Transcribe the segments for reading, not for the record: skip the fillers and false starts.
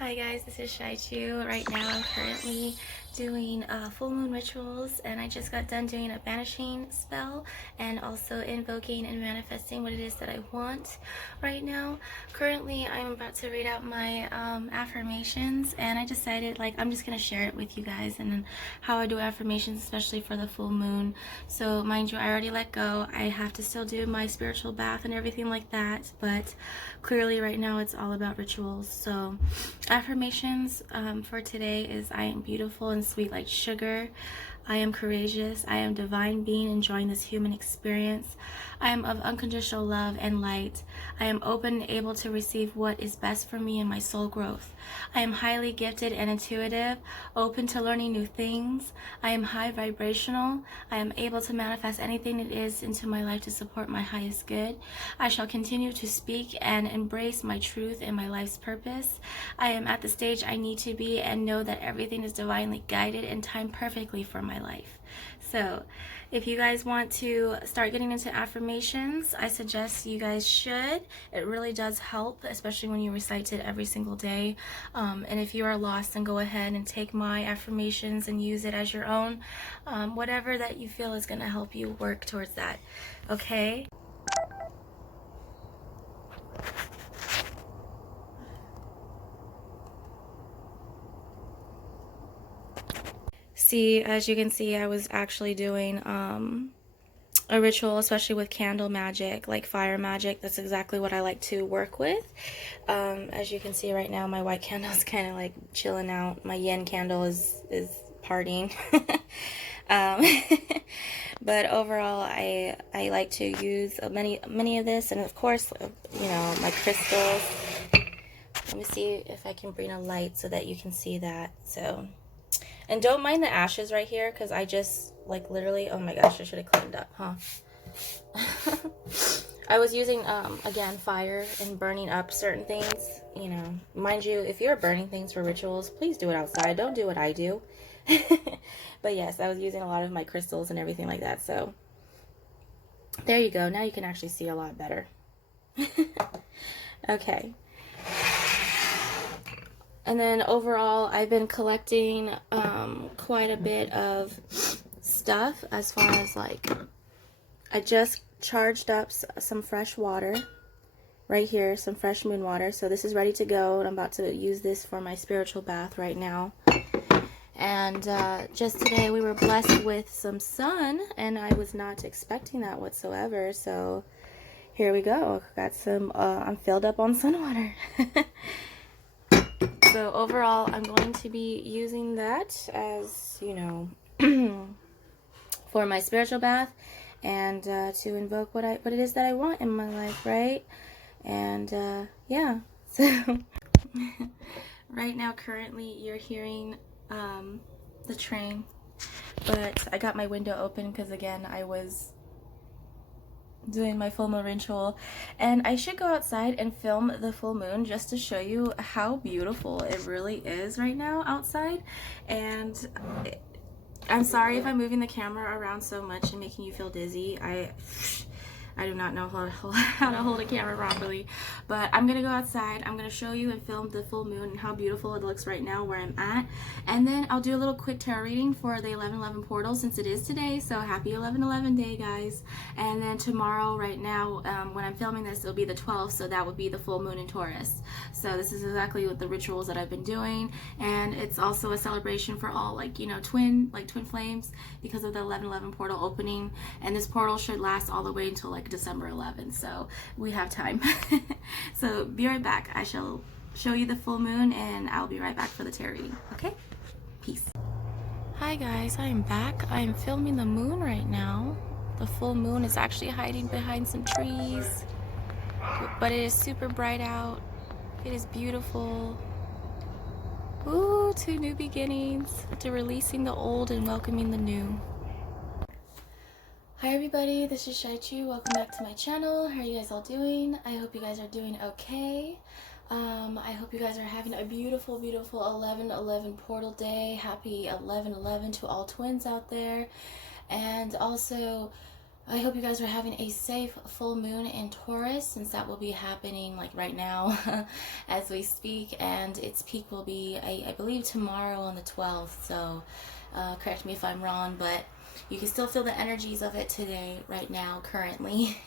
Hi guys, this is Cheychuu. Right now I'm currently doing full moon rituals, and I just got done doing a banishing spell and also invoking and manifesting what it is that I want right now. Currently I'm about to read out my affirmations, and I decided I'm just going to share it with you guys and then how I do affirmations, especially for the full moon. So mind you, I already let go. I have to still do my spiritual bath and everything like that, but clearly right now it's all about rituals. So affirmations for today is: I am beautiful and sweet like sugar. I am courageous. I am divine being enjoying this human experience. I am of unconditional love and light. I am open and able to receive what is best for me and my soul growth. I am highly gifted and intuitive, open to learning new things. I am high vibrational. I am able to manifest anything it is into my life to support my highest good. I shall continue to speak and embrace my truth and my life's purpose. I am at the stage I need to be and know that everything is divinely guided and timed perfectly for my life. So if you guys want to start getting into affirmations, I suggest you guys should. It really does help, especially when you recite it every single day. And if you are lost, then go ahead and take my affirmations and use it as your own. Whatever that you feel is going to help you work towards that. Okay? See, as you can see, I was actually doing a ritual, especially with candle magic, like fire magic. That's exactly what I like to work with. As you can see right now, my white candle is kind of like chilling out. My yin candle is partying. But overall, I like to use many of this, and of course, my crystals. Let me see if I can bring a light so that you can see that. So, and don't mind the ashes right here, because I just literally, oh my gosh, I should have cleaned up, huh? I was using again, fire and burning up certain things. Mind you, if you're burning things for rituals, please do it outside. Don't do what I do. But yes, I was using a lot of my crystals and everything like that. So there you go. Now you can actually see a lot better. Okay. And then overall, I've been collecting quite a bit of stuff, as far as I just charged up some fresh water right here, some fresh moon water. So this is ready to go, and I'm about to use this for my spiritual bath right now. And just today we were blessed with some sun, and I was not expecting that whatsoever. So here we go. Got some, I'm filled up on sun water. So overall, I'm going to be using that as, for my spiritual bath, and to invoke what it is that I want in my life, right? And yeah, so right now, currently, you're hearing the train, but I got my window open because, again, I was doing my full moon ritual, and I should go outside and film the full moon just to show you how beautiful it really is right now outside. And I'm sorry if I'm moving the camera around so much and making you feel dizzy. I do not know how to hold a camera properly, but I'm gonna go outside. I'm gonna show you and film the full moon and how beautiful it looks right now where I'm at, and then I'll do a little quick tarot reading for the 11/11 portal, since it is today. So happy 11/11 day, guys. And then tomorrow, right now, when I'm filming this, it'll be the 12th, so that would be the full moon in Taurus. So this is exactly what the rituals that I've been doing, and it's also a celebration for all twin flames, because of the 11/11 portal opening, and this portal should last all the way until December 11th, so we have time. So be right back. I shall show you the full moon, and I'll be right back for the tarot reading. Okay, peace. Hi guys, I am back. I am filming the moon right now. The full moon is actually hiding behind some trees, but it is super bright out. It is beautiful. Ooh, to new beginnings, to releasing the old and welcoming the new. Hi everybody, this is Cheychuu. Welcome back to my channel. How are you guys all doing? I hope you guys are doing okay. I hope you guys are having a beautiful, beautiful 11/11 portal day. Happy 11/11 to all twins out there. And also, I hope you guys are having a safe full moon in Taurus, since that will be happening like right now as we speak, and its peak will be, I believe, tomorrow on the 12th, so correct me if I'm wrong, but you can still feel the energies of it today, right now, currently.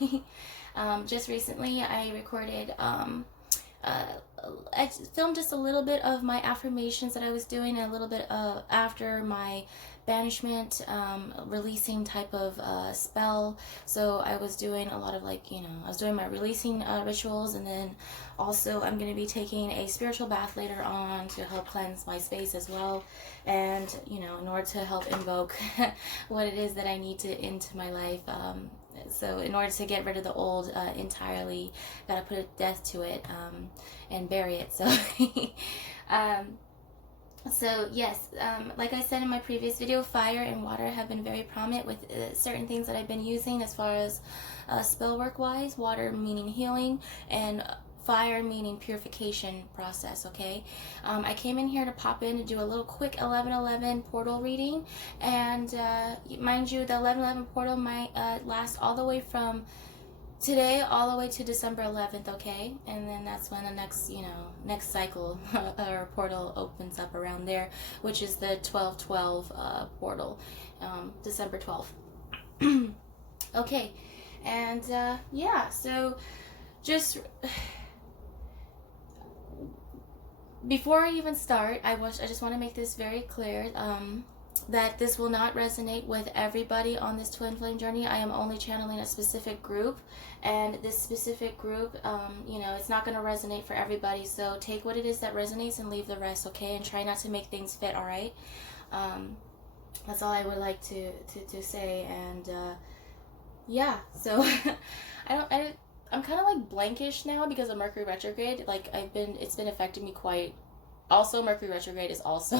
Just recently I recorded, I filmed just a little bit of my affirmations that I was doing, and a little bit of after my banishment, releasing type of spell. So I was doing a lot of, like, you know, I was doing my releasing rituals, and then also I'm going to be taking a spiritual bath later on to help cleanse my space as well, and, you know, in order to help invoke what it is that I need to into my life. So in order to get rid of the old entirely, gotta put a death to it, and bury it. So so yes, like I said in my previous video, fire and water have been very prominent with certain things that I've been using as far as spell work wise. Water meaning healing, and fire meaning purification process. Okay, I came in here to pop in to do a little quick 11/11 portal reading, and mind you, the 11/11 portal might last all the way from today all the way to December 11th, okay? And then that's when the next, you know, next cycle or portal opens up around there, which is the 12/12 portal, December 12th. Okay, and yeah, so just before I even start, I just want to make this very clear, that this will not resonate with everybody on this twin flame journey. I am only channeling a specific group, and this specific group, you know, it's not going to resonate for everybody. So take what it is that resonates and leave the rest, okay? And try not to make things fit, all right? That's all I would like to say. And yeah, so I'm kind of like blankish now because of Mercury retrograde. Like it's been affecting me quite. Also, Mercury retrograde is also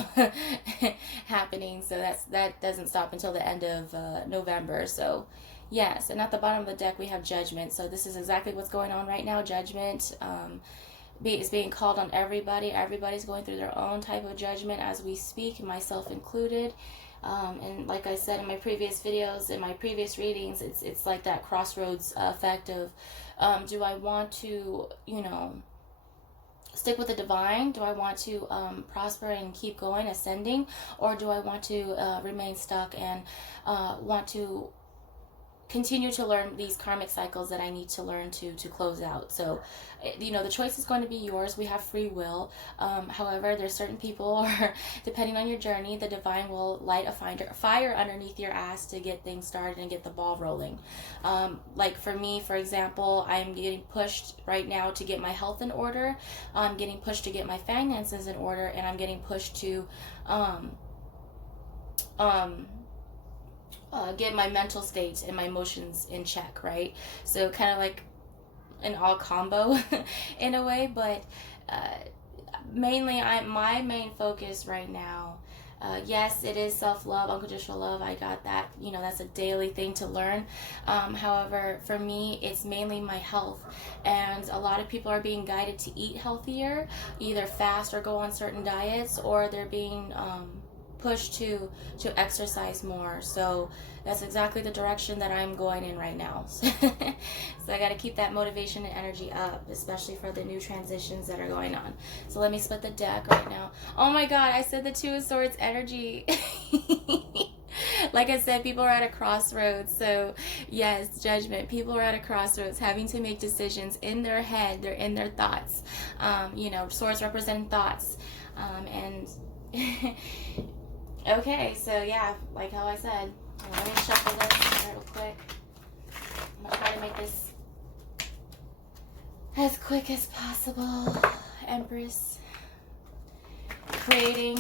happening, so that doesn't stop until the end of November. So yes, and at the bottom of the deck we have Judgment. So this is exactly what's going on right now. Judgment is being called on everybody. Everybody's going through their own type of judgment as we speak, myself included. And like I said in my previous videos, in my previous readings, it's like that crossroads effect of, do I want to, you know, stick with the divine? Do I want to prosper and keep going, ascending? Or do I want to remain stuck and want to continue to learn these karmic cycles that I need to learn to close out? So, you know, the choice is going to be yours. We have free will. However, there's certain people, or depending on your journey, the divine will light a fire underneath your ass to get things started and get the ball rolling. Like for me, for example, I'm getting pushed right now to get my health in order. I'm getting pushed to get my finances in order, and I'm getting pushed to get my mental state and my emotions in check, right? So kind of like an all combo in a way, but mainly my main focus right now, yes, it is self-love, unconditional love. I got that, you know, that's a daily thing to learn. However, for me, it's mainly my health, and a lot of people are being guided to eat healthier, either fast or go on certain diets, or they're being push to exercise more. So that's exactly the direction that I'm going in right now. So I got to keep that motivation and energy up, especially for the new transitions that are going on. So let me split the deck right now. Oh my god, I said the Two of Swords energy. Like I said, people are at a crossroads. So yes, Judgment. People are at a crossroads, having to make decisions in their head. They're in their thoughts. You know, swords representing thoughts. And okay, so yeah, like how I said, let me shuffle this real quick. I'm going to try to make this as quick as possible. Empress. Creating.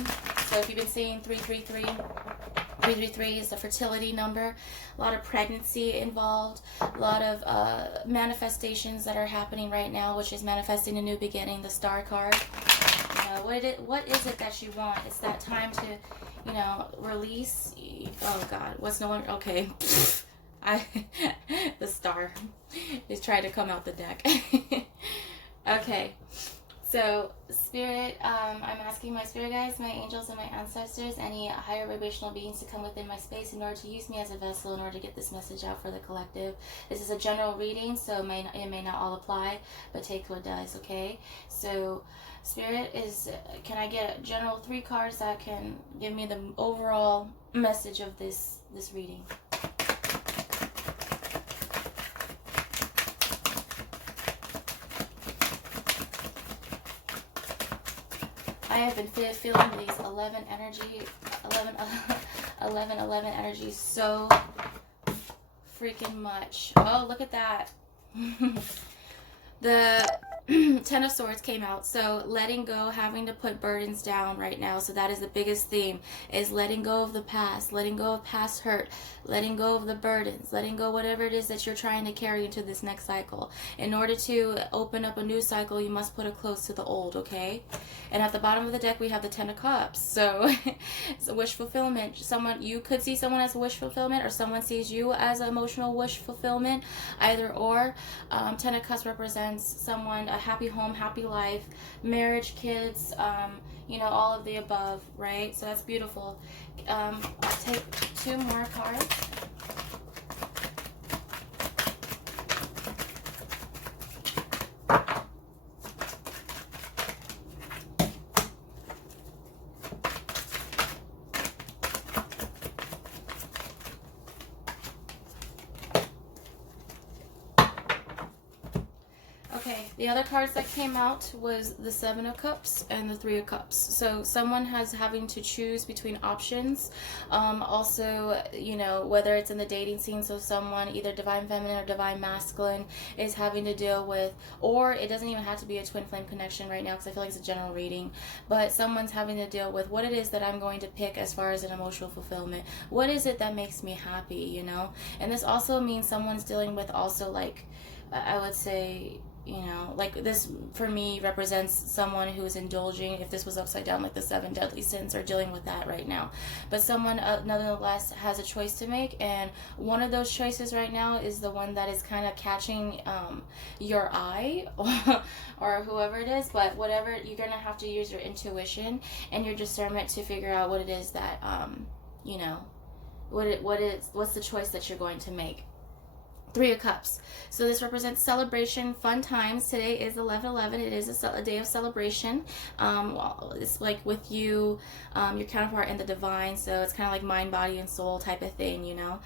So if you've been seeing 333, 333 is the fertility number. A lot of pregnancy involved. A lot of manifestations that are happening right now, which is manifesting a new beginning, the Star card. What is it that you want? It's that time to, you know, release. Oh god, what's no one? Okay. The Star is trying to come out the deck. Okay, So, Spirit, I'm asking my spirit guides, my angels, and my ancestors, any higher vibrational beings to come within my space in order to use me as a vessel in order to get this message out for the collective. This is a general reading, so it may not all apply, but take what does, okay? So, Spirit is, can I get a general 3 cards that can give me the overall message of this reading? I have been feeling these 11 energies so freaking much. Oh, look at that. The 10 of Swords came out. So letting go, having to put burdens down right now. So that is the biggest theme, is letting go of the past, letting go of past hurt, letting go of the burdens, letting go whatever it is that you're trying to carry into this next cycle. In order to open up a new cycle, you must put a close to the old, okay? And at the bottom of the deck, we have the 10 of Cups. So it's a wish fulfillment. You could see someone as a wish fulfillment, or someone sees you as an emotional wish fulfillment. Either or. 10 of Cups represents someone, a happy home, happy life, marriage, kids, you know, all of the above, right? So that's beautiful. I'll take 2 more cards. The other cards that came out was the 7 of Cups and the 3 of Cups. So someone has having to choose between options. Also, you know, whether it's in the dating scene, so someone, either divine feminine or divine masculine, is having to deal with, or it doesn't even have to be a twin flame connection right now, because I feel like it's a general reading, but someone's having to deal with what it is that I'm going to pick as far as an emotional fulfillment. What is it that makes me happy, you know? And this also means someone's dealing with also, like, I would say, you know, like this for me represents someone who is indulging, if this was upside down, like the 7 deadly sins, are dealing with that right now. But someone nonetheless has a choice to make, and one of those choices right now is the one that is kind of catching your eye or whoever it is. But whatever, you're gonna have to use your intuition and your discernment to figure out what it is that you know, what's the choice that you're going to make. 3 of Cups. So this represents celebration, fun times. Today is 11/11. It is a day of celebration. It's like with you, your counterpart in the divine. So it's kind of like mind, body, and soul type of thing, you know.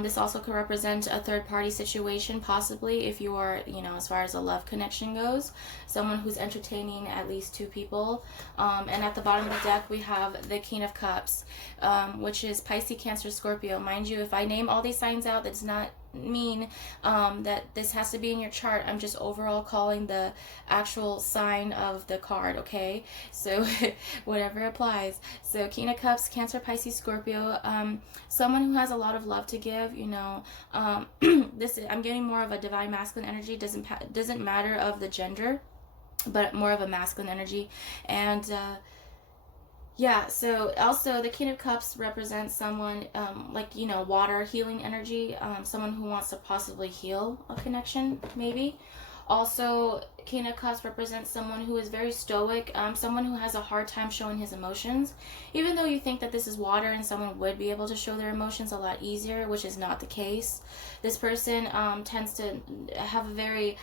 This also could represent a third-party situation, possibly, if you are, you know, as far as a love connection goes. Someone who's entertaining at least 2 people. And at the bottom of the deck, we have the King of Cups, which is Pisces, Cancer, Scorpio. Mind you, if I name all these signs out, that's not mean that this has to be in your chart. I'm just overall calling the actual sign of the card, okay? So whatever applies. So King of Cups, Cancer, Pisces, Scorpio, someone who has a lot of love to give, you know. I'm getting more of a divine masculine energy. Doesn't matter of the gender, but more of a masculine energy. And yeah, so also the King of Cups represents someone, like, you know, water, healing energy, someone who wants to possibly heal a connection, maybe. Also, King of Cups represents someone who is very stoic, someone who has a hard time showing his emotions. Even though you think that this is water and someone would be able to show their emotions a lot easier, which is not the case. This person tends to have a very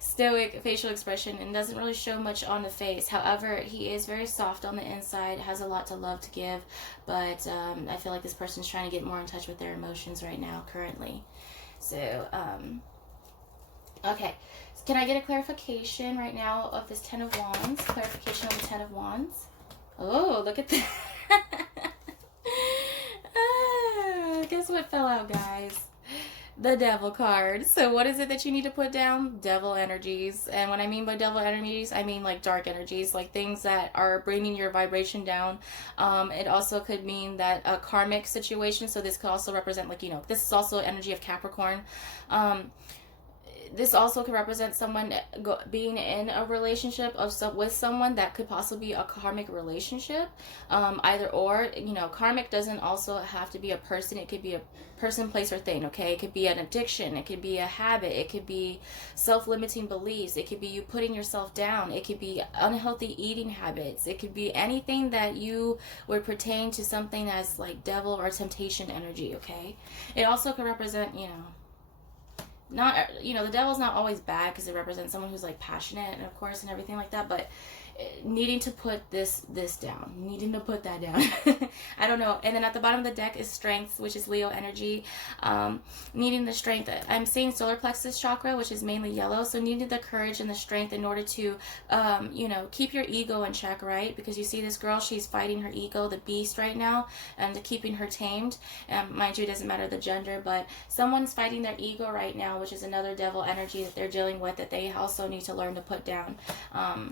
stoic facial expression and doesn't really show much on the face. However, he is very soft on the inside, has a lot to love to give, but I feel like this person's trying to get more in touch with their emotions right now, currently. So, okay. Can I get a clarification right now of this 10 of Wands? Clarification of the 10 of Wands. Oh, look at that. Guess what fell out, guys? The Devil card. So what is it that you need to put down? Devil energies. And when I mean by devil energies, I mean like dark energies, like things that are bringing your vibration down. It also could mean that a karmic situation. So this could also represent, like, you know, this is also energy of Capricorn. this also could represent someone being in a relationship with someone that could possibly be a karmic relationship, either or. Karmic doesn't also have to be a person. It could be a person, place, or thing. Okay, it could be an addiction, it could be a habit, it could be self-limiting beliefs, it could be you putting yourself down, it could be unhealthy eating habits, it could be anything that you would pertain to something as like devil or temptation energy. Okay, it also could represent, not, the devil's not always bad because it represents someone who's like passionate and of course and everything like that, but needing to put this down, needing to put that down. I don't know. And then at the bottom of the deck is strength, which is Leo energy. Needing the strength. I'm seeing solar plexus chakra, which is mainly yellow, so needing the courage and the strength in order to keep your ego in check, right? Because you see this girl, she's fighting her ego, the beast, right now, and keeping her tamed. Mind you, it doesn't matter the gender, but someone's fighting their ego right now, which is another devil energy that they're dealing with, that they also need to learn to put down.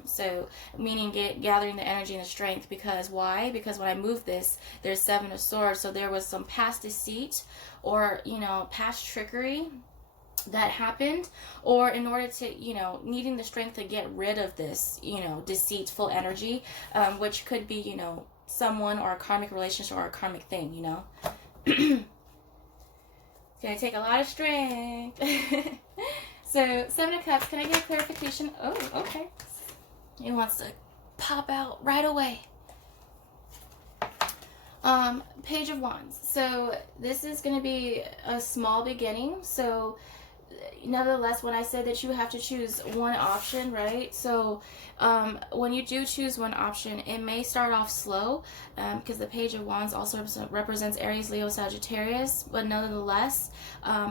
So meaning gathering the energy and the strength. Because why? Because when I move this, there's 7 of swords, so there was some past deceit or past trickery that happened, or in order to needing the strength to get rid of this deceitful energy, which could be someone or a karmic relationship or a karmic thing. It's gonna take a lot of strength. So 7 of Cups, can I get clarification? Oh, okay. He wants to pop out right away. Page of Wands. So this is going to be a small beginning. So nevertheless, when I said that you have to choose one option, right? So when you do choose one option, it may start off slow, because the Page of Wands also represents Aries, Leo, Sagittarius, but nonetheless,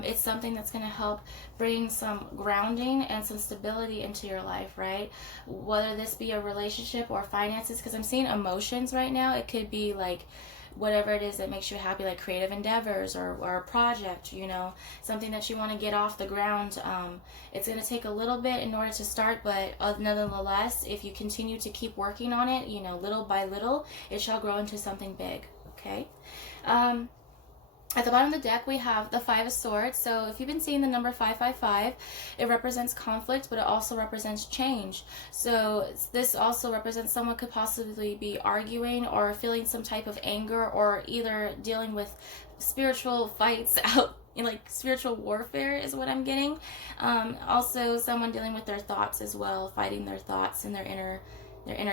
it's something that's going to help bring some grounding and some stability into your life, right? Whether this be a relationship or finances, because I'm seeing emotions right now. It could be like whatever it is that makes you happy, like creative endeavors or a project, something that you want to get off the ground. It's going to take a little bit in order to start, but nonetheless, if you continue to keep working on it, little by little, it shall grow into something big. Okay. At the bottom of the deck, we have the 5 of Swords. So if you've been seeing the number 555, it represents conflict, but it also represents change. So this also represents someone could possibly be arguing or feeling some type of anger, or either dealing with spiritual fights out, like spiritual warfare is what I'm getting. Also someone dealing with their thoughts as well, fighting their thoughts and their inner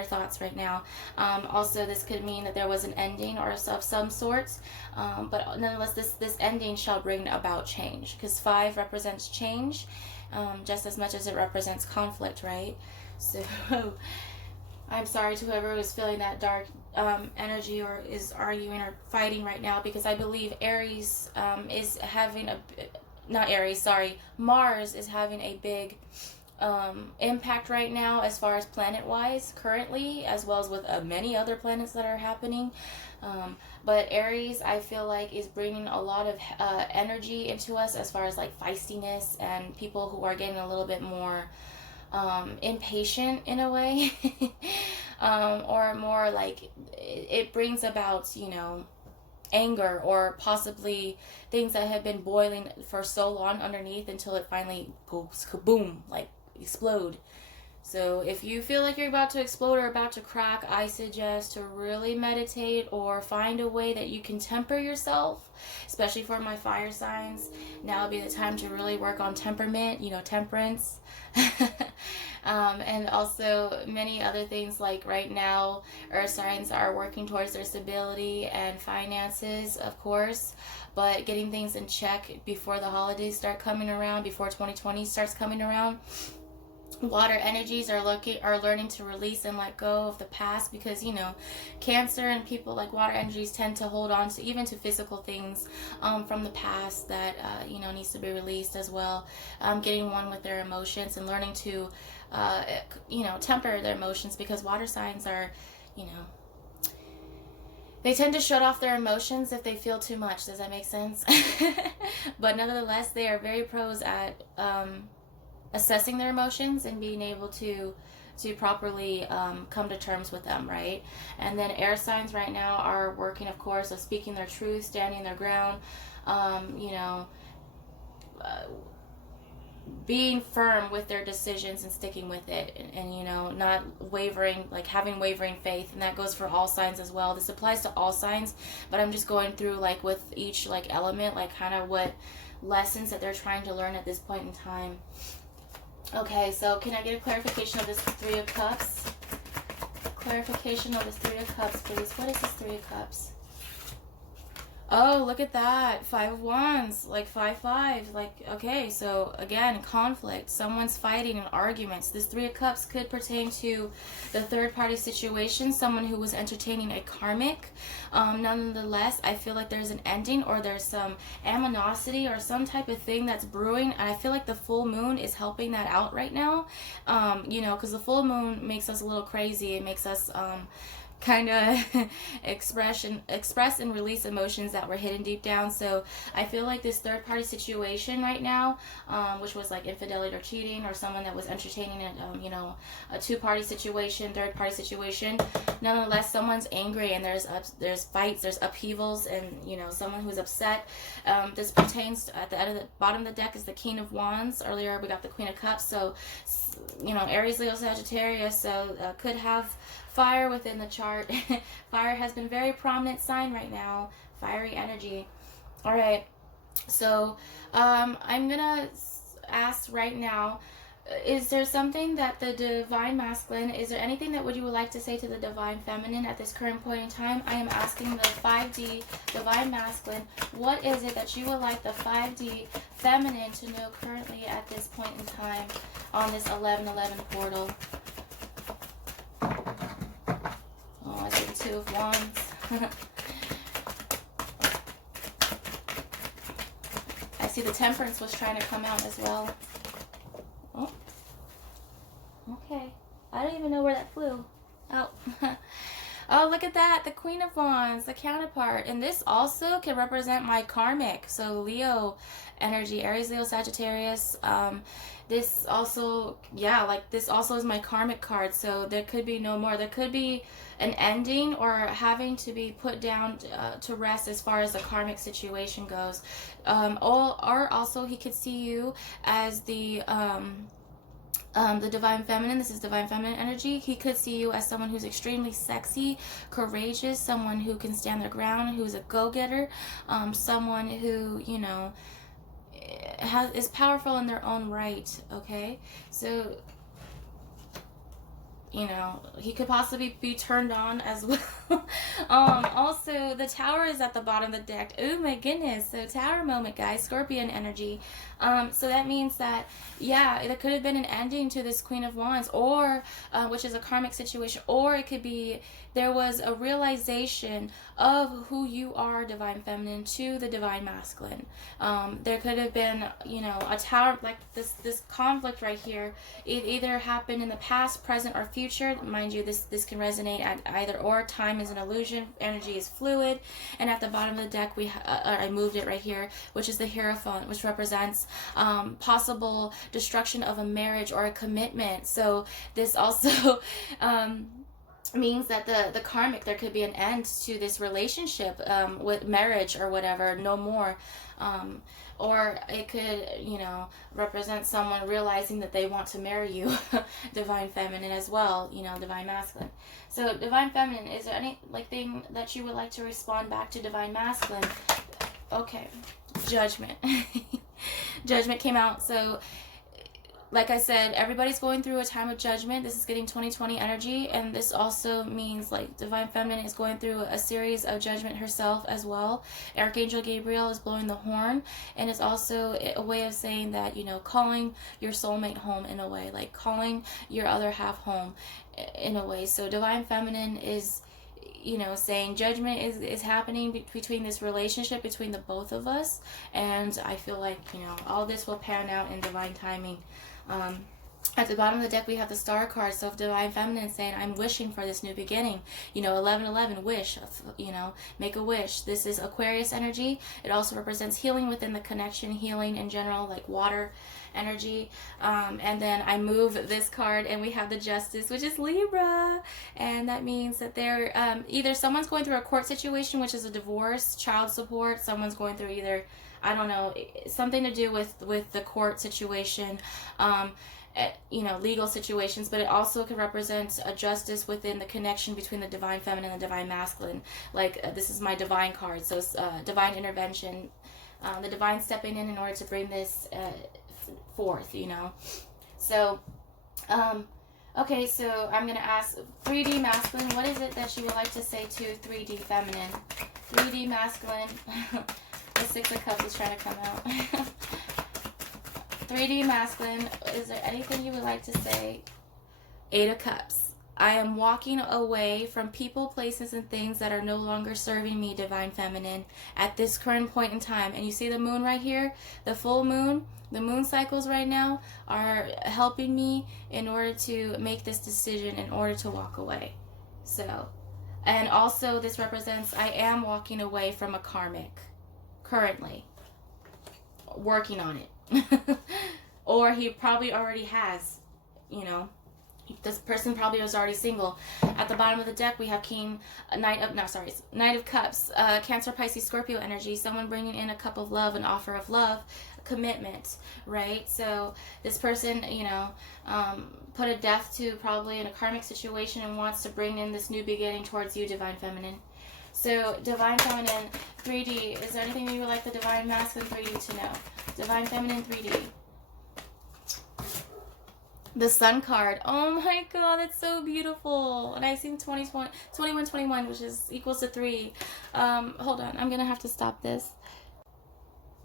thoughts right now. Also, this could mean that there was an ending or of some sorts, but nonetheless, this ending shall bring about change, because 5 represents change, just as much as it represents conflict, right? So I'm sorry to whoever is feeling that dark energy or is arguing or fighting right now, because I believe Aries is having Mars is having a big impact right now, as far as planet wise currently, as well as with many other planets that are happening. But Aries, I feel like, is bringing a lot of energy into us, as far as like feistiness and people who are getting a little bit more impatient in a way. Or more like it brings about anger, or possibly things that have been boiling for so long underneath until it finally goes kaboom, like explode. So if you feel like you're about to explode or about to crack, I suggest to really meditate or find a way that you can temper yourself, especially for my fire signs. Now would be the time to really work on temperament, temperance. And also many other things, like right now earth signs are working towards their stability and finances, of course, but getting things in check before the holidays start coming around, before 2020 starts coming around. Water energies are learning to release and let go of the past, because Cancer and people like water energies tend to hold on to even to physical things from the past that needs to be released as well. Getting one with their emotions and learning to temper their emotions, because water signs are they tend to shut off their emotions if they feel too much. Does that make sense? But nonetheless, they are very pros at assessing their emotions and being able to properly come to terms with them, right? And then air signs right now are working, of course, of speaking their truth, standing their ground, being firm with their decisions and sticking with it, and you know, not wavering, like having wavering faith. And that goes for all signs as well. This applies to all signs, but I'm just going through like with each like element, like kind of what lessons that they're trying to learn at this point in time. Okay, so can I get a clarification of this Three of Cups? Clarification of this Three of Cups, please. What is this Three of Cups? Oh, look at that. Five of Wands, like 5-5. Like, okay, so again, conflict. Someone's fighting and arguments. This Three of Cups could pertain to the third party situation, someone who was entertaining a karmic. Nonetheless, I feel like there's an ending, or there's some animosity or some type of thing that's brewing. And I feel like the full moon is helping that out right now. You know, because the full moon makes us a little crazy. It makes us kind of express and release emotions that were hidden deep down. So I feel like this third party situation right now, which was like infidelity or cheating, or someone that was entertaining you know, a two-party situation, third party situation, nonetheless someone's angry, and there's fights, there's upheavals, and you know, someone who's upset. This pertains at the end of the bottom of the deck is the King of Wands. Earlier we got the Queen of Cups, so you know, Aries, Leo, Sagittarius, so could have fire within the chart. Fire has been very prominent sign right now. Fiery energy. All right. So I'm gonna ask right now, is there something that the Divine Masculine, is there anything that you would like to say to the Divine Feminine at this current point in time? I am asking the 5D Divine Masculine, what is it that you would like the 5D Feminine to know currently at this point in time on this 1111 portal? Oh, I see the Two of Wands. I see the Temperance was trying to come out as well. Oh, okay. I don't even know where that flew. Oh. Oh, look at that. The Queen of Wands, the counterpart. And this also can represent my karmic. So Leo energy, Aries, Leo, Sagittarius. This also, yeah, like this also is my karmic card. So there could be no more. There could be an ending, or having to be put down to rest as far as the karmic situation goes. Or also he could see you as the Divine Feminine. This is Divine Feminine energy. He could see you as someone who's extremely sexy, courageous, someone who can stand their ground, who's a go-getter, someone who, you know, is powerful in their own right. Okay, so you know, he could possibly be turned on as well. Also, the Tower is at the bottom of the deck. Oh my goodness. So Tower moment, guys. Scorpion energy. So that means that, yeah, there could have been an ending to this Queen of Wands, or which is a karmic situation, or it could be there was a realization of who you are, Divine Feminine, to the Divine Masculine. There could have been, you know, a tower, like this conflict right here. It either happened in the past, present, or future. Mind you, this can resonate at either or. Time is an illusion. Energy is fluid. And at the bottom of the deck, I moved it right here, which is the Hierophant, which represents possible destruction of a marriage or a commitment. So this also means that the karmic, there could be an end to this relationship with marriage or whatever, no more. Or it could, you know, represent someone realizing that they want to marry you, Divine Feminine as well, you know, Divine Masculine. So Divine Feminine, is there any thing that you would like to respond back to Divine Masculine? Okay, Judgment. Judgment came out. So like I said, everybody's going through a time of judgment. This is getting 2020 energy, and this also means like Divine Feminine is going through a series of judgment herself as well. Archangel Gabriel is blowing the horn, and it's also a way of saying that, you know, calling your soulmate home in a way, like calling your other half home in a way. So Divine Feminine is, you know, saying judgment is happening between this relationship between the both of us, and I feel like, you know, all this will pan out in divine timing. At the bottom of the deck, we have the Star card, so Divine Feminine saying, I'm wishing for this new beginning. You know, 1111, wish, you know, make a wish. This is Aquarius energy. It also represents healing within the connection, healing in general, like water energy. And then I move this card, and we have the Justice, which is Libra. And that means that they're either someone's going through a court situation, which is a divorce, child support. Someone's going through either I don't know, something to do with the court situation, you know, legal situations, but it also can represent a justice within the connection between the divine feminine and the divine masculine. Like, this is my divine card, so it's divine intervention, the divine stepping in order to bring this forth, you know. So, okay, so I'm going to ask 3D masculine, what is it that you would like to say to 3D feminine? 3D masculine, the Six of Cups is trying to come out. 3D masculine, is there anything you would like to say? 8 of Cups. I am walking away from people, places, and things that are no longer serving me, divine feminine, at this current point in time. And you see the moon right here? The full moon, the moon cycles right now are helping me in order to make this decision, in order to walk away. So, and also this represents I am walking away from a karmic, currently. Working on it. Or he probably already has, you know. This person probably was already single. At the bottom of the deck, we have Knight of Cups, Cancer, Pisces, Scorpio energy. Someone bringing in a cup of love, an offer of love, commitment, right? So this person, you know, put a death to probably in a karmic situation and wants to bring in this new beginning towards you, divine feminine. So, divine feminine 3D, is there anything you would like the divine masculine 3D to know? Divine feminine 3D. The Sun card. Oh my god, that's so beautiful. And I see 21, which is equals to 3. Hold on, I'm gonna have to stop this.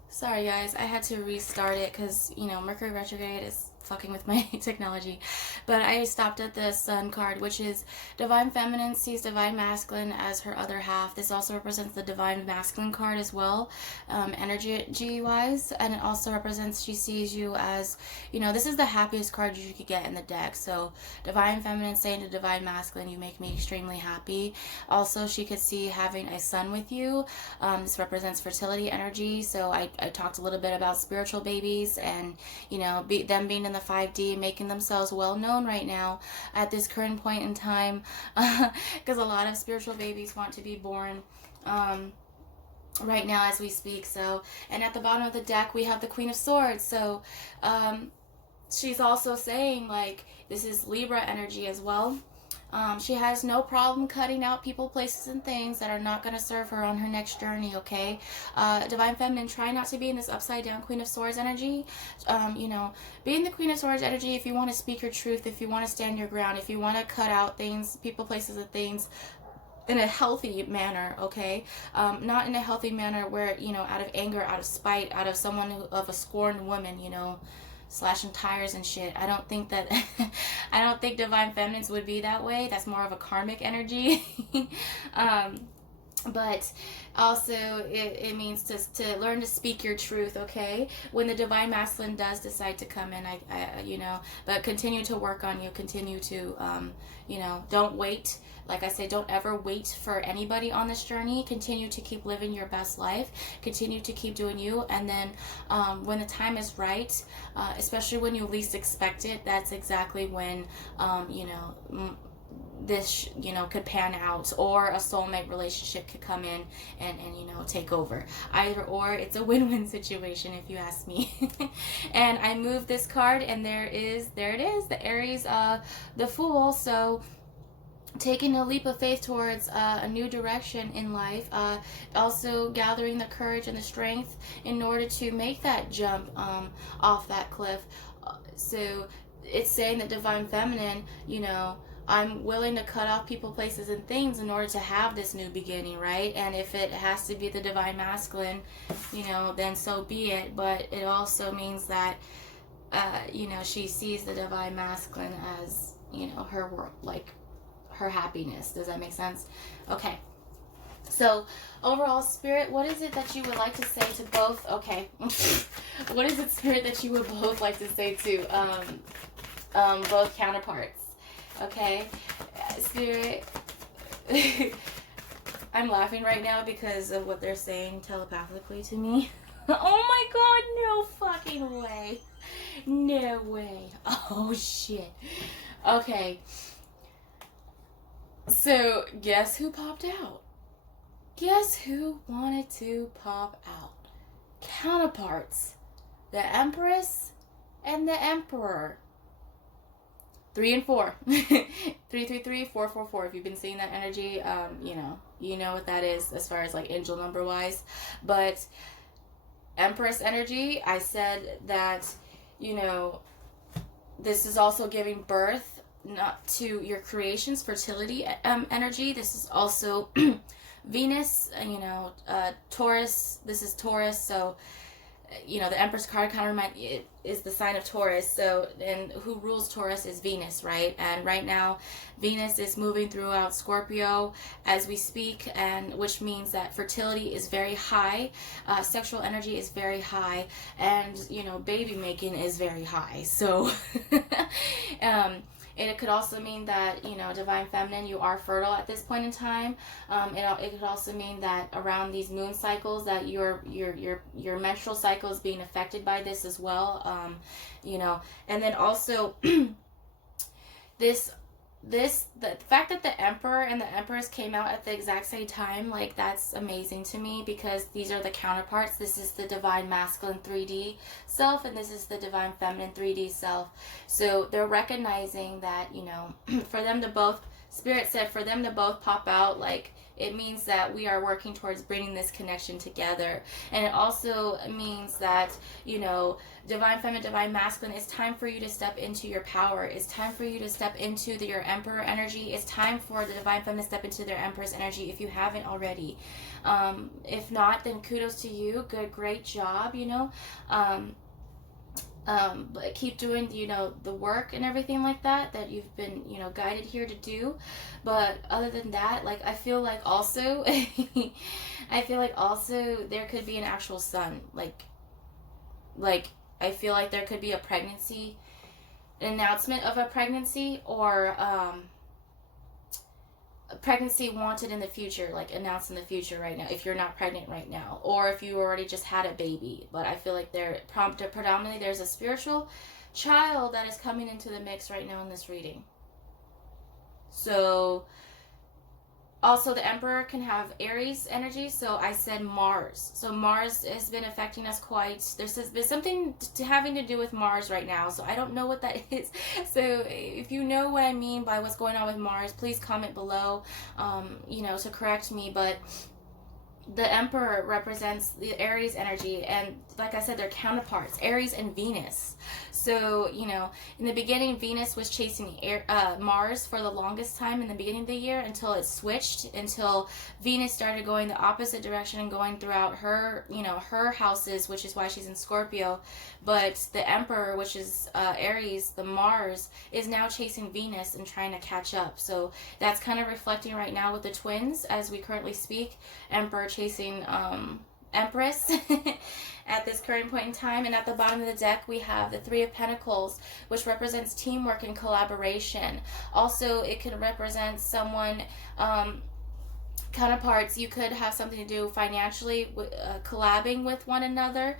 Sorry guys, I had to restart it because, you know, Mercury retrograde is fucking with my technology. But I stopped at the Sun card, which is divine feminine sees divine masculine as her other half. This also represents the divine masculine card as well, energy wise, and it also represents she sees you as, you know, this is the happiest card you could get in the deck. So divine feminine saying to divine masculine, you make me extremely happy. Also, she could see having a son with you. This represents fertility energy. So I talked a little bit about spiritual babies and, you know, them being in the 5D, making themselves well known right now at this current point in time, because a lot of spiritual babies want to be born right now as we speak. So, and at the bottom of the deck we have the Queen of Swords. So she's also saying, like, this is Libra energy as well. She has no problem cutting out people, places, and things that are not going to serve her on her next journey, okay? Divine Feminine, try not to be in this upside down Queen of Swords energy. You know, be in the Queen of Swords energy if you want to speak your truth, if you want to stand your ground, if you want to cut out things, people, places, and things in a healthy manner, okay? Not in a healthy manner where, you know, out of anger, out of spite, out of someone of a scorned woman, you know, slashing tires and shit. I don't think that I don't think divine feminines would be that way. That's more of a karmic energy. But also it means to learn to speak your truth, okay? When the divine masculine does decide to come in, I you know, but continue to work on you, continue to you know, don't wait. Like I said, don't ever wait for anybody on this journey. Continue to keep living your best life. Continue to keep doing you. And then when the time is right, especially when you least expect it, that's exactly when, you know, this, you know, could pan out, or a soulmate relationship could come in and you know, take over. Either or, it's a win-win situation if you ask me. And I moved this card and there it is, the Aries, the Fool. So taking a leap of faith towards a new direction in life, also gathering the courage and the strength in order to make that jump off that cliff. So it's saying that divine feminine, you know, I'm willing to cut off people, places, and things in order to have this new beginning, right? And if it has to be the divine masculine, you know, then so be it. But it also means that, you know, she sees the divine masculine as, you know, her world, like her happiness. Does that make sense? Okay. So overall, Spirit, what is it that you would like to say to both? Okay. What is it, Spirit, that you would both like to say to both counterparts? Okay. Spirit, I'm laughing right now because of what they're saying telepathically to me. Oh my god, no fucking way. No way. Oh shit. Okay. So, guess who popped out? Guess who wanted to pop out? counterparts, the Empress and the Emperor. 3 and 4. 333, 444. If you've been seeing that energy, you know what that is as far as like angel number wise. But Empress energy, I said that, this is also giving birth not to your creations, fertility energy. This is also Venus, Taurus. This is Taurus, so the Empress card kind of is the sign of Taurus. So, and who rules Taurus is Venus, right? And right now, Venus is moving throughout Scorpio as we speak, and which means that fertility is very high, sexual energy is very high, and baby making is very high. So, and it could also mean that, divine feminine, you are fertile at this point in time. It could also mean that around these moon cycles that your menstrual cycle is being affected by this as well. And then also the fact that the Emperor and the Empress came out at the exact same time, like, that's amazing to me, because these are the counterparts. This is the divine masculine 3D self, and this is the divine feminine 3D self. So they're recognizing that, for them to both, Spirit said, for them to both pop out, like, it means that we are working towards bringing this connection together. And it also means that, divine feminine, divine masculine, it's time for you to step into your power. It's time for you to step into your Emperor energy. It's time for the divine feminine to step into their Empress energy if you haven't already. If not, then kudos to you. Good, great job, but keep doing, the work and everything like that you've been, guided here to do. But other than that, like, I feel like also there could be an actual son. Like, I feel like there could be a pregnancy, an announcement of a pregnancy, or, a pregnancy wanted in the future, like announced in the future right now, if you're not pregnant right now, or if you already just had a baby. But I feel like predominantly there's a spiritual child that is coming into the mix right now in this reading. So also the Emperor can have Aries energy, so I said Mars. So Mars has been affecting us quite. There's been something having to do with Mars right now, so I don't know what that is. So if you know what I mean by what's going on with Mars, please comment below, to correct me. But the Emperor represents the Aries energy, and like I said, they're counterparts, Aries and Venus. So, in the beginning, Venus was chasing Mars for the longest time in the beginning of the year, until it switched, until Venus started going the opposite direction and going throughout her, her houses, which is why she's in Scorpio. But the Emperor, which is Aries, the Mars, is now chasing Venus and trying to catch up. So that's kind of reflecting right now with the twins as we currently speak. Emperor chasing Empress at this current point in time. And at the bottom of the deck, we have the Three of Pentacles, which represents teamwork and collaboration. Also, it can represent someone, counterparts, you could have something to do financially with collabing with one another,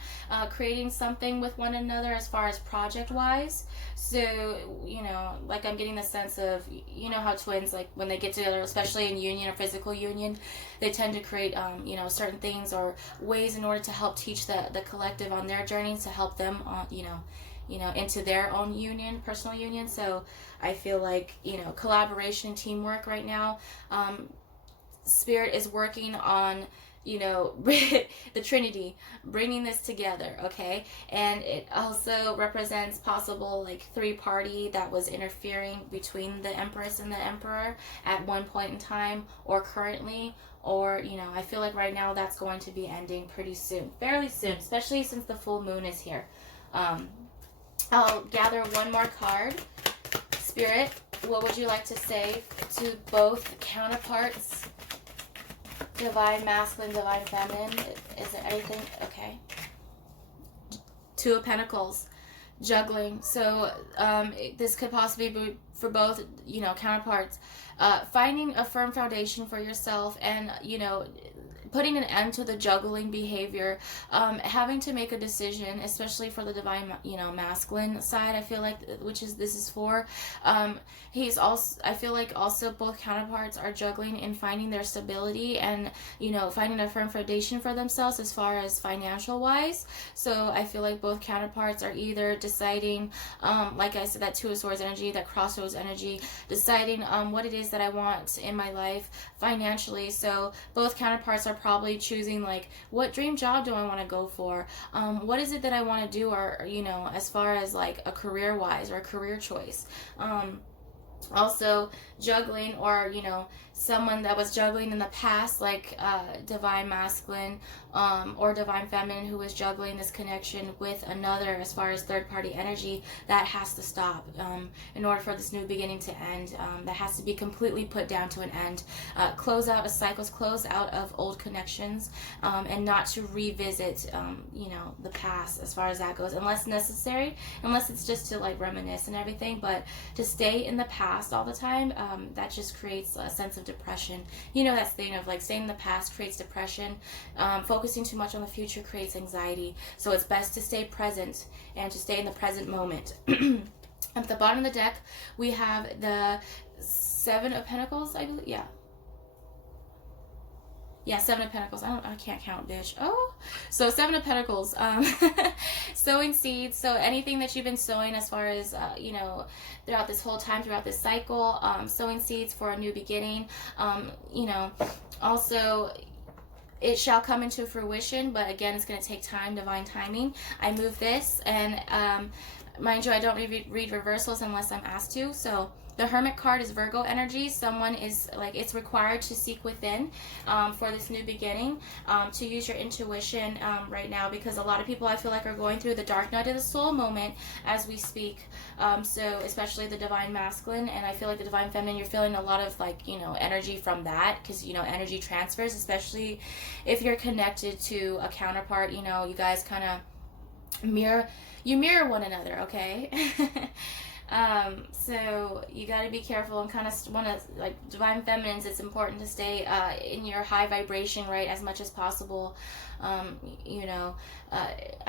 creating something with one another as far as project wise. So, like, I'm getting the sense of, how twins, like, when they get together, especially in union or physical union, they tend to create, certain things or ways in order to help teach the collective on their journeys, to help them on, into their own union, personal union. So I feel like, collaboration and teamwork right now. Spirit is working on, the Trinity, bringing this together, okay? And it also represents possible, like, three-party that was interfering between the Empress and the Emperor at one point in time, or currently, or, I feel like right now that's going to be ending pretty soon, fairly soon, especially since the full moon is here. I'll gather one more card. Spirit, what would you like to say to both counterparts? Divine masculine, divine feminine. Is there anything? Okay. Two of Pentacles. Juggling. So this could possibly be for both, counterparts. Finding a firm foundation for yourself, and, putting an end to the juggling behavior, having to make a decision, especially for the divine, masculine side, I feel like, this is for. He's also, I feel like also both counterparts are juggling in finding their stability and, finding a firm foundation for themselves as far as financial wise. So I feel like both counterparts are either deciding, like I said, that Two of Swords energy, that crossroads energy, deciding what it is that I want in my life financially. So both counterparts are probably choosing, like, what dream job do I want to go for? What is it that I want to do? Or, as far as like a career wise or a career choice. Also juggling, or someone that was juggling in the past, like divine masculine or divine feminine, who was juggling this connection with another as far as third party energy. That has to stop in order for this new beginning to end. That has to be completely put down to an end. Close out a cycles, close out of old connections, and not to revisit the past as far as that goes, unless necessary, unless it's just to like reminisce and everything. But to stay in the past all the time, that just creates a sense of depression. That thing of like staying in the past creates depression. Focusing too much on the future creates anxiety. So it's best to stay present and to stay in the present moment. At the bottom of the deck, we have the Seven of Pentacles, I believe. Yeah, Seven of Pentacles. I can't count, bitch. Oh, so Seven of Pentacles. Sowing seeds. So anything that you've been sowing as far as, throughout this whole time, throughout this cycle, sowing seeds for a new beginning. Also, it shall come into fruition, but again, it's going to take time, divine timing. I move this, and mind you, I don't read reversals unless I'm asked to. So the Hermit card is Virgo energy. Someone is like, it's required to seek within for this new beginning, to use your intuition right now, because a lot of people, I feel like, are going through the dark night of the soul moment as we speak. So especially the divine masculine, and I feel like the divine feminine, you're feeling a lot of like, energy from that, because, energy transfers, especially if you're connected to a counterpart. You guys kind of mirror one another, okay? So you got to be careful and kind of want to, like, divine feminines, it's important to stay in your high vibration, right, as much as possible. I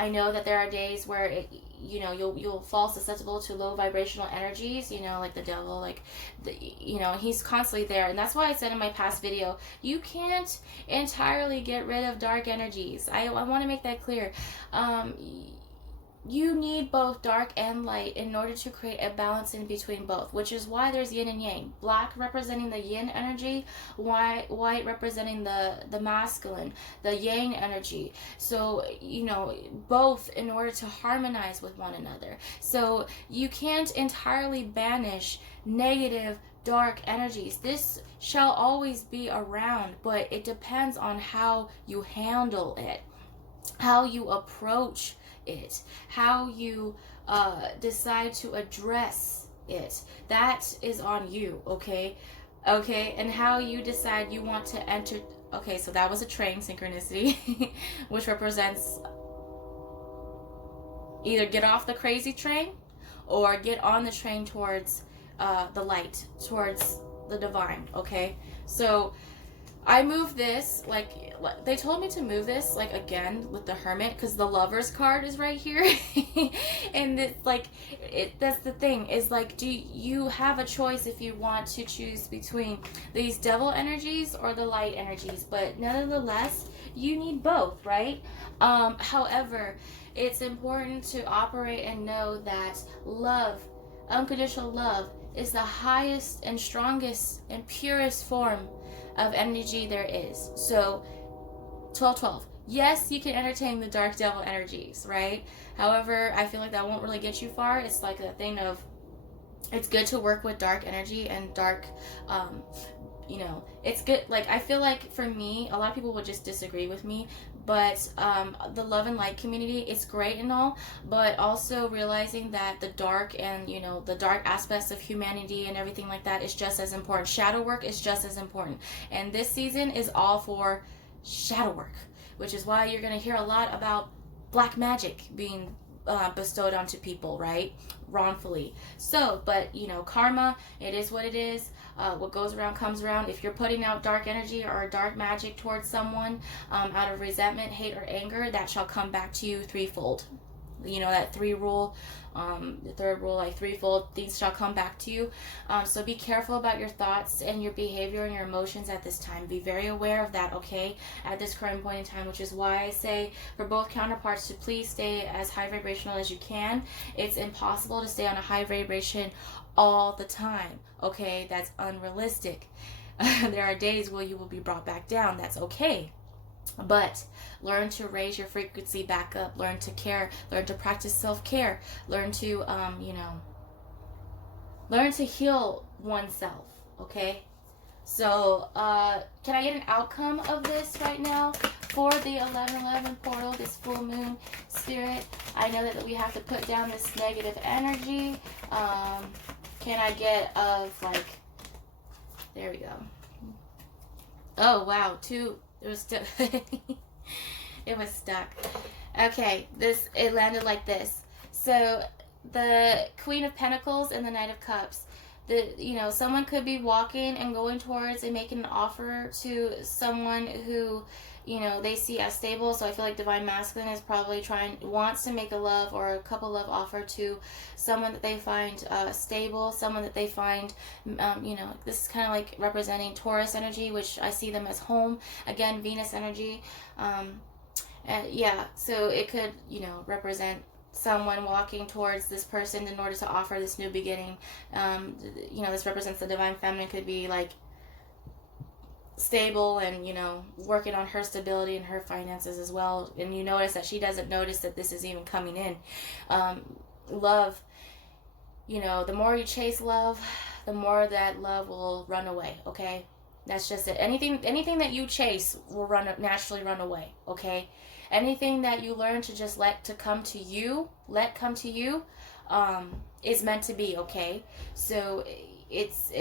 know that there are days where you'll fall susceptible to low vibrational energies, like the devil, like he's constantly there. And that's why I said in my past video, you can't entirely get rid of dark energies. I want to make that clear. You need both dark and light in order to create a balance in between both, which is why there's yin and yang. Black representing the yin energy, white representing the masculine, the yang energy. So, both in order to harmonize with one another. So you can't entirely banish negative, dark energies. This shall always be around, but it depends on how you handle it, how you approach it, how you decide to address it. That is on you, okay? And how you decide you want to enter. Okay, so that was a train synchronicity, which represents either get off the crazy train or get on the train towards the light, towards the divine, okay? So I moved this, like, they told me to move this, like, again, with the Hermit, because the Lover's card is right here. And it's, like, that's the thing, is, like, do you have a choice if you want to choose between these devil energies or the light energies? But nonetheless, you need both, right? However, it's important to operate and know that love, unconditional love, is the highest and strongest and purest form of energy there is. So 1212, yes, you can entertain the dark devil energies, right? However, I feel like that won't really get you far. It's like a thing of, it's good to work with dark energy and dark, it's good. Like, I feel like for me, a lot of people would just disagree with me, but the love and light community, it's great and all, but also realizing that the dark and, the dark aspects of humanity and everything like that is just as important. Shadow work is just as important. And this season is all for shadow work, which is why you're going to hear a lot about black magic being bestowed onto people, right? Wrongfully. So, but, karma, it is what it is. what goes around comes around. If you're putting out dark energy or dark magic towards someone out of resentment, hate, or anger, that shall come back to you threefold. You know, that three rule, the third rule, like threefold, things shall come back to you. So be careful about your thoughts and your behavior and your emotions at this time. Be very aware of that, okay, at this current point in time, which is why I say for both counterparts to please stay as high vibrational as you can. It's impossible to stay on a high vibration all the time, okay? That's unrealistic. There are days where you will be brought back down. That's okay. But learn to raise your frequency back up. Learn to care. Learn to practice self-care. Learn to, learn to heal oneself. Okay? So, can I get an outcome of this right now for the 11/11 portal, this full moon spirit? I know that we have to put down this negative energy. Can I get like, there we go. Oh, wow. It was stuck. It was stuck. Okay, it landed like this. So the Queen of Pentacles and the Knight of Cups. Someone could be walking and going towards and making an offer to someone who, they see as stable. So I feel like Divine Masculine is probably wants to make a love or a couple love offer to someone that they find stable, someone that they find, this is kind of like representing Taurus energy, which I see them as home. Again, Venus energy. So it could, represent someone walking towards this person in order to offer this new beginning. This represents the Divine Feminine, could be like stable and working on her stability and her finances as well. And you notice that she doesn't notice that this is even coming in. Love, the more you chase love, the more that love will run away. Okay, that's just it. Anything that you chase will naturally run away. Okay, anything that you learn to just let come to you is meant to be. Okay, so it's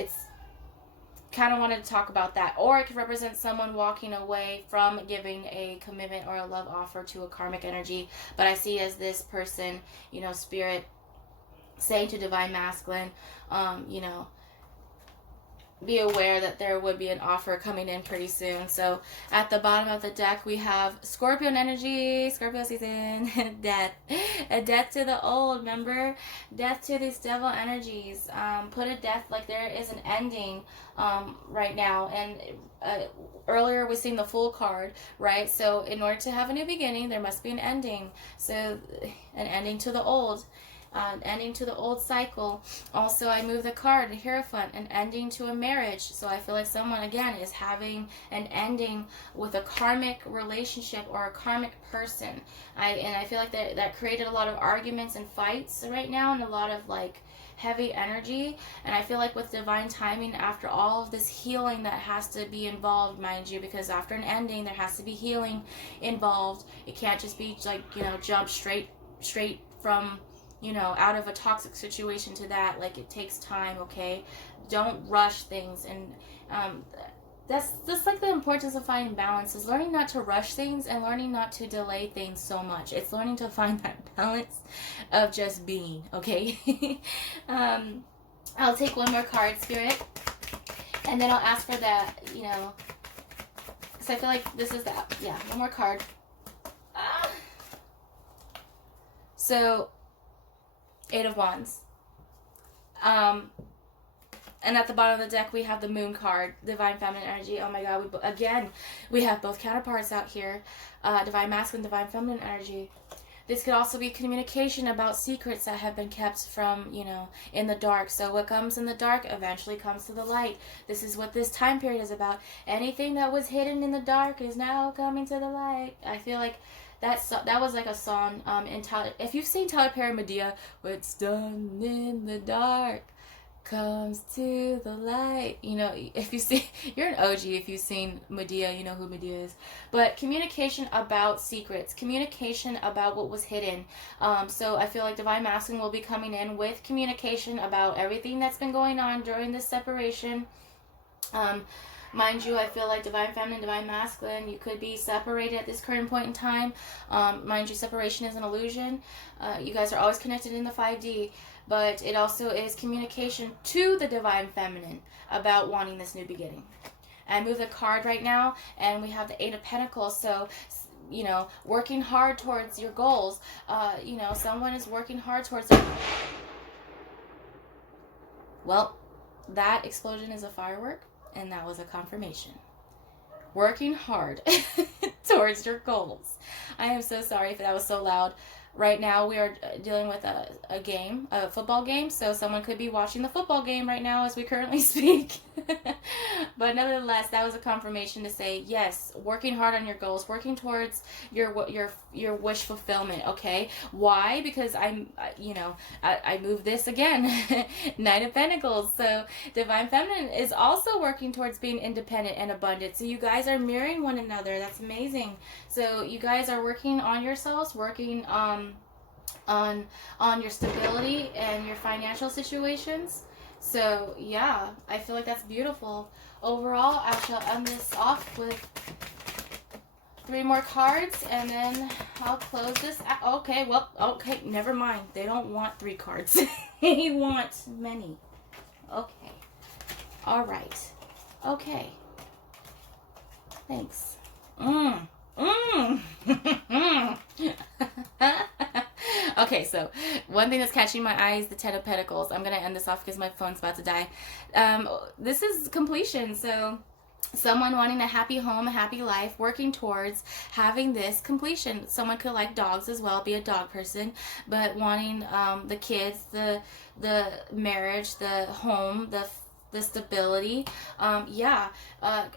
kind of wanted to talk about that. Or it could represent someone walking away from giving a commitment or a love offer to a karmic energy. But I see as this person, spirit saying to Divine Masculine, be aware that there would be an offer coming in pretty soon. So at the bottom of the deck we have Scorpion energy, Scorpio season, death. A death to the old, remember? Death to these devil energies. Put a death, like there is an ending right now. And earlier we seen the Fool card, right? So in order to have a new beginning, there must be an ending. So an ending to the old. Ending to the old cycle. Also, I move the card, the Hierophant, an ending to a marriage. So I feel like someone, again, is having an ending with a karmic relationship or a karmic person. I feel like that created a lot of arguments and fights right now, and a lot of like heavy energy. And I feel like with divine timing, after all of this healing that has to be involved, mind you, because after an ending there has to be healing involved. It can't just be like, jump straight from out of a toxic situation to that. Like, it takes time. Okay, don't rush things. And that's just like the importance of finding balance, is learning not to rush things and learning not to delay things so much. It's learning to find that balance of just being. Okay. I'll take one more card, Spirit, and then I'll ask for that, because I feel like this is that. Yeah, one more card. So Eight of Wands. And at the bottom of the deck we have the Moon card, Divine Feminine energy. Oh my God, we have both counterparts out here. Divine Masculine, Divine Feminine energy. This could also be communication about secrets that have been kept from, in the dark. So what comes in the dark eventually comes to the light. This is what this time period is about. Anything that was hidden in the dark is now coming to the light. I feel like that was like a song in Tyler. If you've seen Tyler Perry, Medea, what's done in the dark comes to the light. If you see, you're an OG if you've seen Medea, you know who Medea is. But communication about secrets, communication about what was hidden. So I feel like Divine Masculine will be coming in with communication about everything that's been going on during this separation. Mind you, I feel like Divine Feminine, Divine Masculine, you could be separated at this current point in time. Mind you, separation is an illusion. You guys are always connected in the 5D. but it also is communication to the divine feminine about wanting this new beginning. I move the card right now, and we have the Eight of Pentacles. So, you know, working hard towards your goals. You know, someone is working hard towards their... Well, that explosion is a firework, and that was a confirmation. Working hard towards your goals. I am so sorry if that was so loud. Right now we are dealing with a game, a football game, so someone could be watching the football game right now as we currently speak. But nevertheless, that was a confirmation to say, yes, working hard on your goals, working towards your wish fulfillment, okay? Why? Because I move this again, Nine of Pentacles. So Divine Feminine is also working towards being independent and abundant. So you guys are mirroring one another. That's amazing. So you guys are working on yourselves, working on your stability and your financial situations. So yeah, I feel like that's beautiful. Overall, I shall end this off with 3 more cards, and then I'll close this out. Okay, well, okay, never mind. They don't want 3 cards. They want many. Okay. All right. Okay. Thanks. Okay, so one thing that's catching my eye is the Ten of Pentacles. I'm going to end this off because my phone's about to die. This is completion. So someone wanting a happy home, a happy life, working towards having this completion. Someone could like dogs as well, be a dog person, but wanting the kids, the marriage, the home, the stability.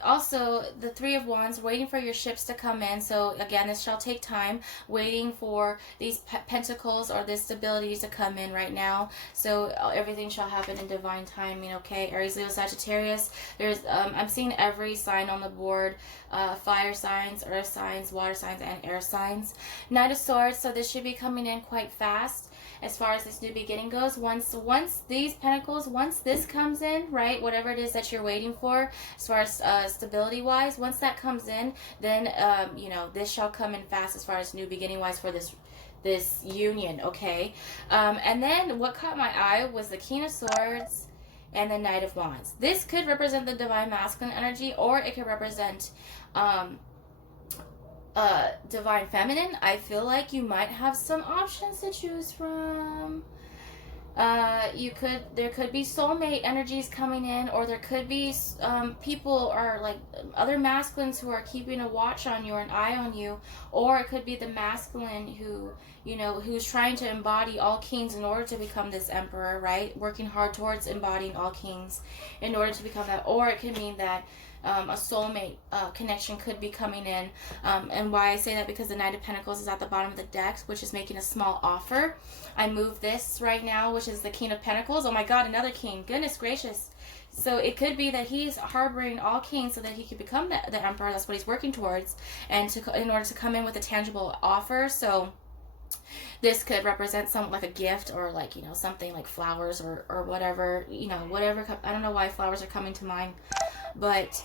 Also the Three of Wands, waiting for your ships to come in. So again, this shall take time, waiting for these pentacles or this stability to come in right now. So everything shall happen in divine timing. Okay, Aries, Leo, Sagittarius. There's I'm seeing every sign on the board, fire signs, earth signs, water signs, and air signs. Knight of Swords. So this should be coming in quite fast as far as this new beginning goes. Once these pentacles, once this comes in, right, whatever it is that you're waiting for as far as stability wise, once that comes in, then you know, this shall come in fast as far as new beginning wise for this union. Okay, and then what caught my eye was the King of Swords and the Knight of Wands. This could represent the divine masculine energy, or it could represent divine feminine. I feel like you might have some options to choose from. There could be soulmate energies coming in, or there could be people or like other masculines who are keeping a watch on you or an eye on you, or it could be the masculine who, you know, who's trying to embody all kings in order to become this emperor, right? Working hard towards embodying all kings in order to become that. Or it could mean that a soulmate connection could be coming in. And why I say that, because the Knight of Pentacles is at the bottom of the deck, which is making a small offer. I move this right now, which is the King of Pentacles. Oh my God, another king. Goodness gracious. So it could be that he's harboring all kings so that he could become the emperor. That's what he's working towards, and in order to come in with a tangible offer. So this could represent something like a gift, or like, you know, something like flowers or whatever, you know, whatever. I don't know why flowers are coming to mind, but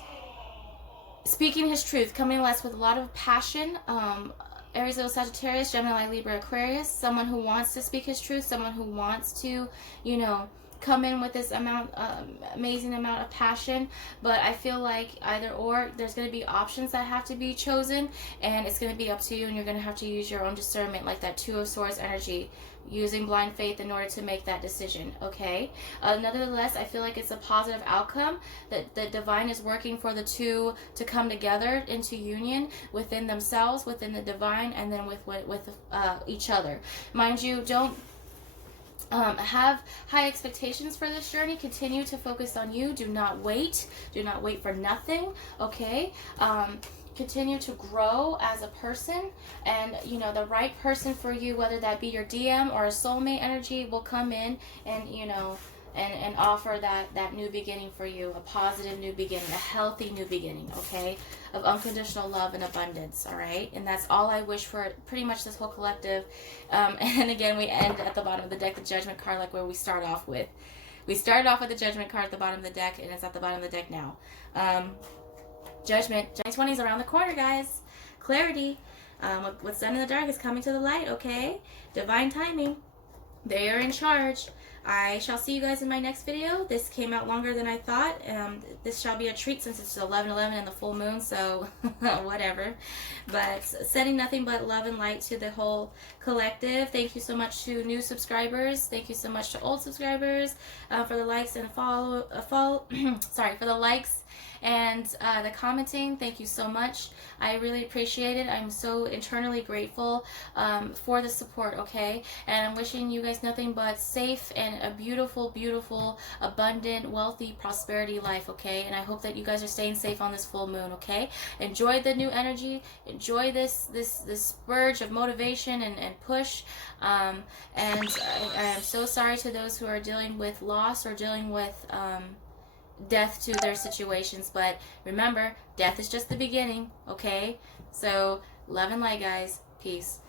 speaking his truth, coming less with a lot of passion. Aries, Leo, Sagittarius, Gemini, Libra, Aquarius. Someone who wants to speak his truth, someone who wants to, you know, come in with this amazing amount of passion. But I feel like either or, there's going to be options that have to be chosen, and it's going to be up to you, and you're going to have to use your own discernment, like that Two of Swords energy, using blind faith in order to make that decision. Okay, nevertheless, I feel like it's a positive outcome, that the divine is working for the two to come together into union within themselves, within the divine, and then with each other. Mind you, don't have high expectations for this journey. Continue to focus on you. Do not wait for nothing. Okay, continue to grow as a person, and you know, the right person for you, whether that be your DM or a soulmate energy, will come in and, you know, and offer that new beginning for you, a positive new beginning, a healthy new beginning, okay, of unconditional love and abundance. All right, and that's all I wish for pretty much this whole collective. And again, we end at the bottom of the deck, the Judgment card, like where we start off with. We started off with the Judgment card at the bottom of the deck, and it's at the bottom of the deck now. Judgment. 2020 is around the corner, guys. Clarity. What's done in the dark is coming to the light, okay? Divine timing. They are in charge. I shall see you guys in my next video. This came out longer than I thought. This shall be a treat since it's 11/11 and the full moon, so whatever. But sending nothing but love and light to the whole collective. Thank you so much to new subscribers. Thank you so much to old subscribers for the likes and sorry, for the likes and the commenting. Thank you so much. I really appreciate it. I'm so internally grateful for the support, okay? And I'm wishing you guys nothing but safe and a beautiful, beautiful, abundant, wealthy, prosperity life, okay? And I hope that you guys are staying safe on this full moon, okay? Enjoy the new energy. Enjoy this spurge of motivation and push. And I am so sorry to those who are dealing with loss or dealing with death to their situations, but remember, death is just the beginning, okay? So love and light, guys. Peace.